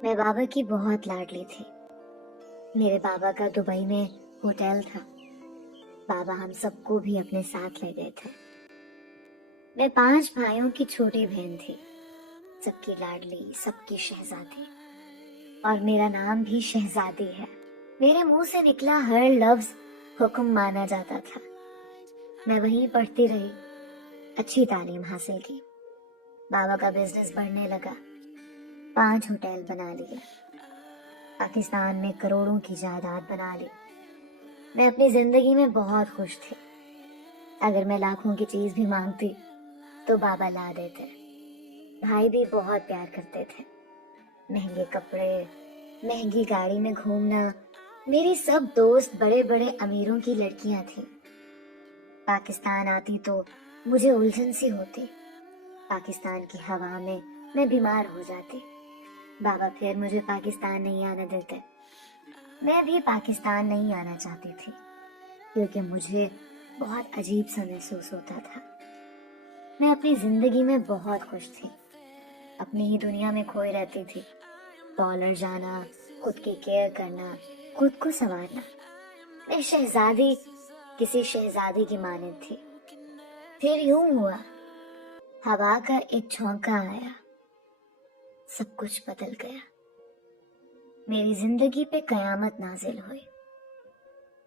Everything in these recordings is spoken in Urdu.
میں بابا کی بہت لاڈلی تھی۔ میرے بابا کا دبئی میں ہوٹل تھا۔ بابا ہم سب کو بھی اپنے ساتھ لے گئے تھے۔ میں 5 بھائیوں کی چھوٹی بہن تھی، سب کی لاڈلی، سب کی شہزادی، اور میرا نام بھی شہزادی ہے۔ میرے منہ سے نکلا ہر لفظ حکم مانا جاتا تھا۔ میں وہیں پڑھتی رہی، اچھی تعلیم حاصل کی۔ بابا کا بزنس بڑھنے لگا، 5 ہوٹل بنا لیے، پاکستان میں کروڑوں کی جائیداد بنا لی۔ میں اپنی زندگی میں بہت خوش تھی۔ اگر میں لاکھوں کی چیز بھی مانگتی تو بابا لا دیتے۔ بھائی بھی بہت پیار کرتے تھے۔ مہنگے کپڑے، مہنگی گاڑی میں گھومنا۔ میری سب دوست بڑے بڑے امیروں کی لڑکیاں تھیں۔ پاکستان آتی تو مجھے الجھن سی ہوتی۔ پاکستان کی ہوا میں میں بیمار ہو جاتی۔ بابا پھر مجھے پاکستان نہیں آنے دیتے۔ میں بھی پاکستان نہیں آنا چاہتی تھی، کیونکہ مجھے بہت عجیب سا محسوس ہوتا تھا۔ میں اپنی زندگی میں بہت خوش تھی، اپنی ہی دنیا میں کھوئی رہتی تھی۔ پارلر جانا، خود کی کیئر کرنا، خود کو سنوارنا۔ میں شہزادی کسی شہزادی کی مانند تھی۔ پھر یوں ہوا، ہوا کا ایک جھونکا آیا، سب کچھ بدل گیا۔ میری زندگی پہ قیامت نازل ہوئی۔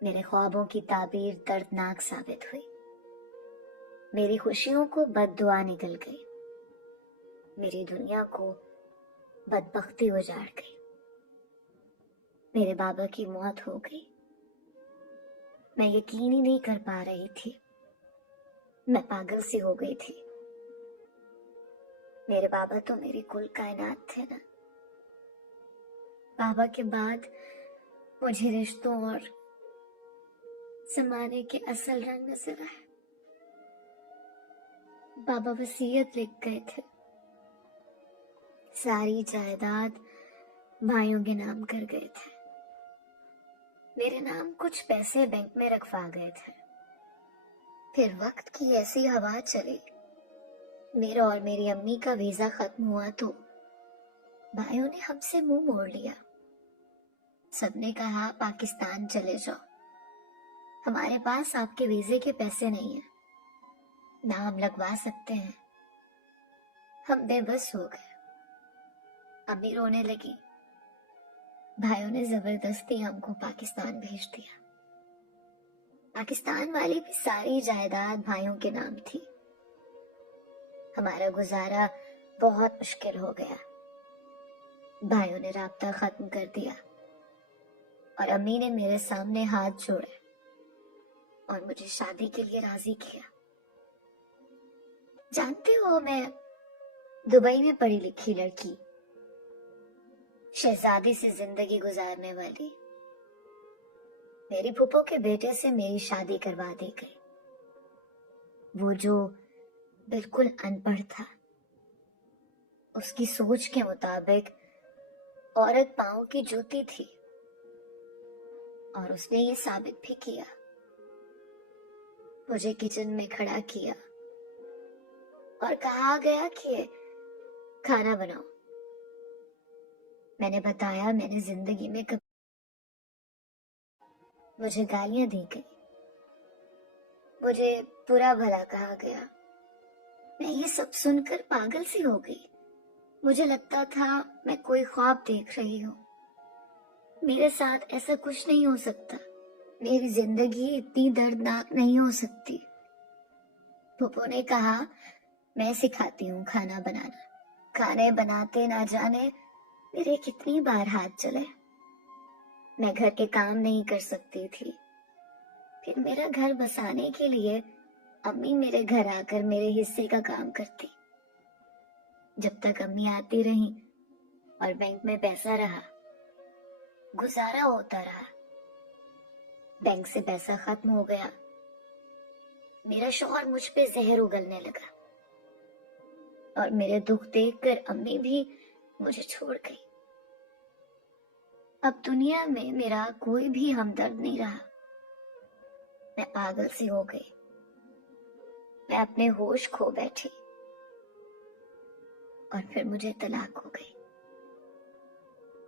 میرے خوابوں کی تعبیر دردناک ثابت ہوئی۔ میری خوشیوں کو بد دعا نکل گئی۔ میری دنیا کو بدبختی اجاڑ گئی۔ میرے بابا کی موت ہو گئی۔ میں یقین ہی نہیں کر پا رہی تھی۔ میں پاگل سی ہو گئی تھی۔ میرے بابا تو میری کل کائنات تھے نا۔ بابا کے بعد مجھے رشتوں اور زمانے کے اصل رنگ نظر آئے۔ بابا وصیت لکھ گئے تھے، ساری جائیداد بھائیوں کے نام کر گئے تھے۔ میرے نام کچھ پیسے بینک میں رکھوا گئے تھے۔ پھر وقت کی ایسی ہوا چلی، میرا اور میری امی کا ویزا ختم ہوا تو بھائیوں نے ہم سے منہ موڑ لیا۔ سب نے کہا پاکستان چلے جاؤ، ہمارے پاس آپ کے ویزے کے پیسے نہیں ہیں، نام لگوا سکتے ہیں۔ ہم بے بس ہو گئے۔ امی رونے لگی۔ بھائیوں نے زبردستی ہم کو پاکستان بھیج دیا۔ پاکستان والی بھی ساری جائیداد بھائیوں کے نام تھی۔ ہمارا گزارا بہت مشکل ہو گیا۔ بھائیوں نے رابطہ ختم کر دیا اور امی نے میرے سامنے ہاتھ جوڑے اور مجھے شادی کے لیے راضی کیا۔ جانتے ہو، میں دبئی میں پڑھی لکھی لڑکی، شہزادی سے زندگی گزارنے والی، میری پھوپھو کے بیٹے سے میری شادی کروا دی گئی۔ وہ جو بالکل ان پڑھ تھا، اس کی سوچ کے مطابق عورت پاؤں کی جوتی تھی، اور اس نے یہ ثابت بھی کیا۔ مجھے کچن میں کھڑا کیا اور کہا گیا کہ کھانا بناؤ۔ میں نے بتایا میں نے زندگی میں کبھی، مجھے گالیاں دی گئی، مجھے برا بھلا کہا گیا۔ میں یہ سب سن کر پاگل سی ہو گئی۔ مجھے لگتا تھا میں کوئی خواب دیکھ رہی ہوں۔ میرے ساتھ ایسا کچھ نہیں ہو سکتا، میری زندگی اتنی دردناک نہیں ہو سکتی۔ پھوپھو نے کہا میں سکھاتی ہوں کھانا بنانا۔ کھانے بناتے نہ جانے میرے کتنی بار ہاتھ چلے۔ میں گھر کے کام نہیں کر سکتی تھی۔ پھر میرا گھر بسانے کے لیے امی میرے گھر آ کر میرے حصے کا کام کرتی۔ جب تک امی آتی رہیں اور بینک میں پیسہ رہا، گزارا ہوتا رہا۔ بینک سے پیسہ ختم ہو گیا، میرا شوہر مجھ پہ زہر اگلنے لگا، اور میرے دکھ دیکھ کر امی بھی مجھے چھوڑ گئی۔ اب دنیا میں میرا کوئی بھی ہمدرد نہیں رہا۔ میں پاگل سی ہو گئی۔ میں اپنے ہوش کھو بیٹھی، اور پھر مجھے طلاق ہو گئی۔